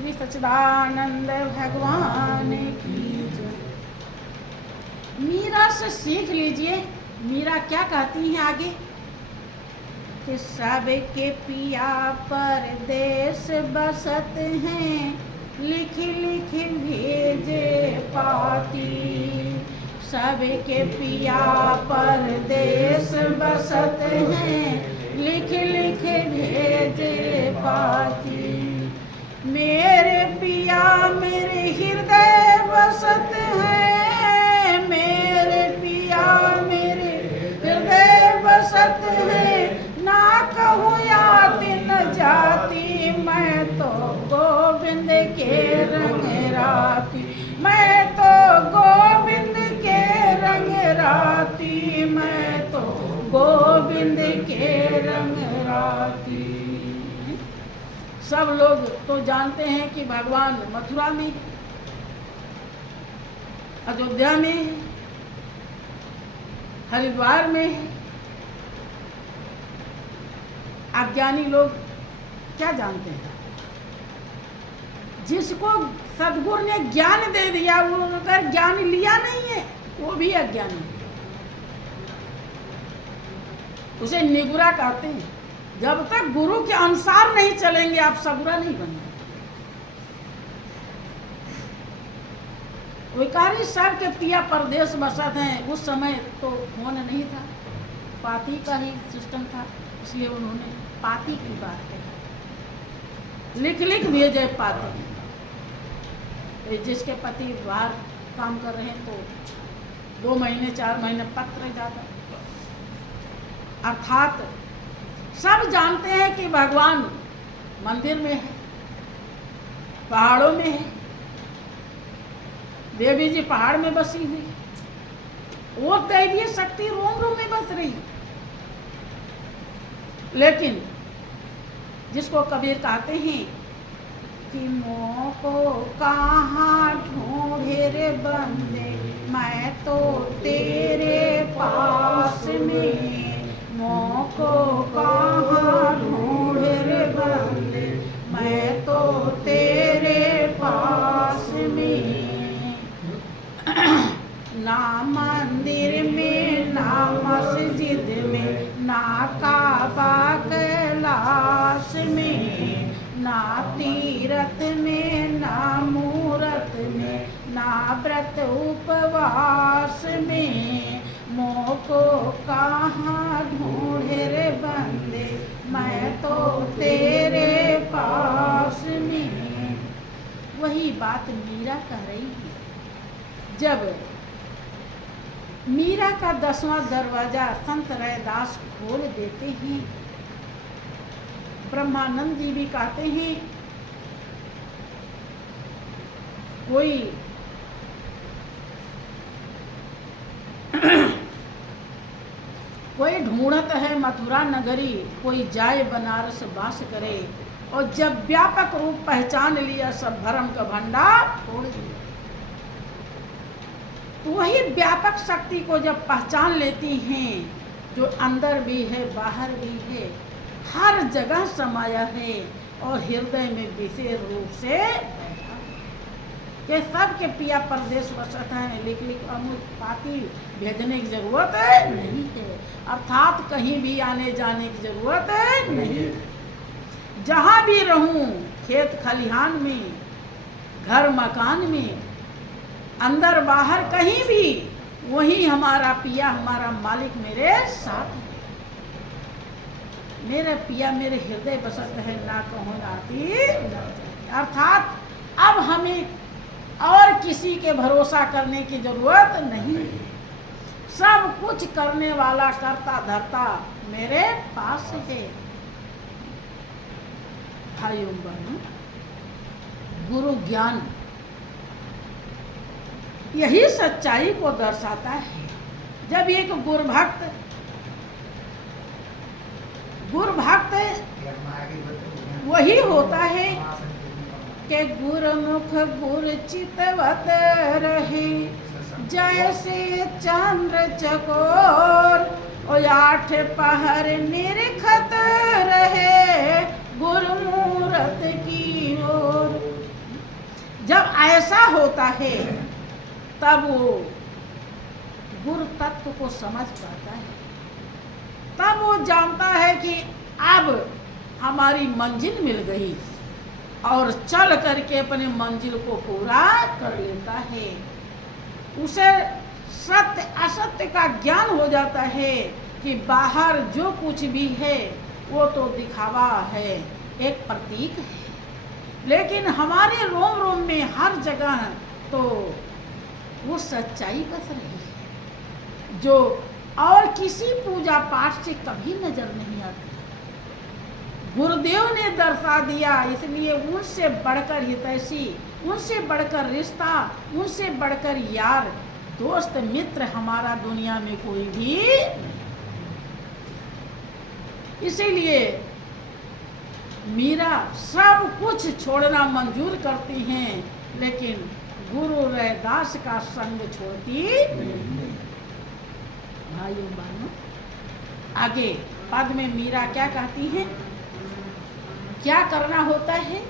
श्री सच्चिदानंद भगवान की जय। मीरा से सीख लीजिए। मीरा क्या कहती हैं आगे कि सबके पिया परदेस बसत हैं, लिख लिख भेजे पाती। सबके पिया परदेस बसत हैं, लिख लिख भेजे पाती। मेरे पिया मेरे हृदय बसत हैं, मेरे पिया मेरे हृदय बसत हैं। ना कहूँ याति न जाती, मैं तो गोविंद के रंग राती। मैं तो गोविंद के रंग राती, मैं तो गोविंद के रंग राती। सब लोग तो जानते हैं कि भगवान मथुरा में, अयोध्या में, हरिद्वार में। अज्ञानी लोग क्या जानते हैं? जिसको सद्गुरु ने ज्ञान दे दिया, वो अगर ज्ञान लिया नहीं है वो भी अज्ञानी है। उसे निगुरा कहते हैं। जब तक गुरु के अनुसार नहीं चलेंगे आप सगुरा नहीं बनेंगे। विकारी साहब के पिया परदेश बसत हैं। उस समय तो फोन नहीं था, पाती का ही सिस्टम था, इसलिए उन्होंने पाती की बात कही। लिख लिख भेजे पाती। जिसके पति बाहर काम कर रहे हैं तो 2 महीने 4 महीने पत्र जाता। अर्थात सब जानते हैं कि भगवान मंदिर में है, पहाड़ों में है। देवी जी पहाड़ में बसी हुई, वो दैवीय शक्ति रोम रोम में बस रही। लेकिन जिसको कबीर कहते हैं कि मोको कहाँ ढूंढे रे बंदे, मैं तो तेरे पास में। मोको कहाँ ढूंढे रे बंदे, मैं तो तेरे पास में। ना मंदिर में ना मस्जिद में, ना काबा कैलाश में, ना तीरथ में ना मूरत में, ना व्रत उपवास में। मोको कहाँ ढूंढे रे बंदे, मैं तो तेरे पास में। वही बात मीरा कह रही है। जब मीरा का 10वां दरवाजा संत रैदास खोल देते हैं, ब्रह्मानंद जी भी कहते हैं कोई ढूंढत है मथुरा नगरी, कोई जाए बनारस वास करे। और जब व्यापक रूप पहचान लिया, सब भरम का भंडार छोड़ दिया। तो वही व्यापक शक्ति को जब पहचान लेती हैं, जो अंदर भी है बाहर भी है, हर जगह समाया है और हृदय में विशेष रूप से बैठा कि सबके पिया परदेश बसत हैं, लिख लिख अमृत पाती भेजने की जरूरत नहीं है। अर्थात कहीं भी आने जाने की जरूरत नहीं है। जहाँ भी रहूं, खेत खलिहान में, घर मकान में, अंदर बाहर कहीं भी, वही हमारा पिया हमारा मालिक मेरे साथ है। मेरे पिया मेरे हृदय बसत है, ना कहूँ आती ना जाती। अर्थात अब हमें और किसी के भरोसा करने की जरूरत नहीं है। सब कुछ करने वाला करता धरता मेरे पास है। भाइयों बहनों, गुरु ज्ञान यही सच्चाई को दर्शाता है। जब एक गुरु भक्त वही होता है कि गुरुमुख गुरु चितवत रहे, जैसे चंद्र चकोर और 8 पहर निरखत रहे गुरुमूरत की ओर। ऐसा होता है तब वो गुरु तत्व को समझ पाता है, तब वो जानता है कि अब हमारी मंजिल मिल गई और चल करके अपने मंजिल को पूरा कर लेता है। उसे सत्य असत्य का ज्ञान हो जाता है कि बाहर जो कुछ भी है वो तो दिखावा है, एक प्रतीक है, लेकिन हमारे रोम रोम में हर जगह तो वो सच्चाई बस रही है जो और किसी पूजा पाठ से कभी नजर नहीं आती। गुरुदेव ने दर्शा दिया, इसलिए उनसे बढ़कर हितैषी, उनसे बढ़कर रिश्ता, उनसे बढ़कर यार, दोस्त, मित्र हमारा दुनिया में कोई भी नहीं। इसीलिए मीरा सब कुछ छोड़ना मंजूर करती हैं, लेकिन गुरु रैदास का संग छोड़ती नहीं। भाइयों बहनों, आगे पद में मीरा क्या कहती हैं, क्या करना होता है?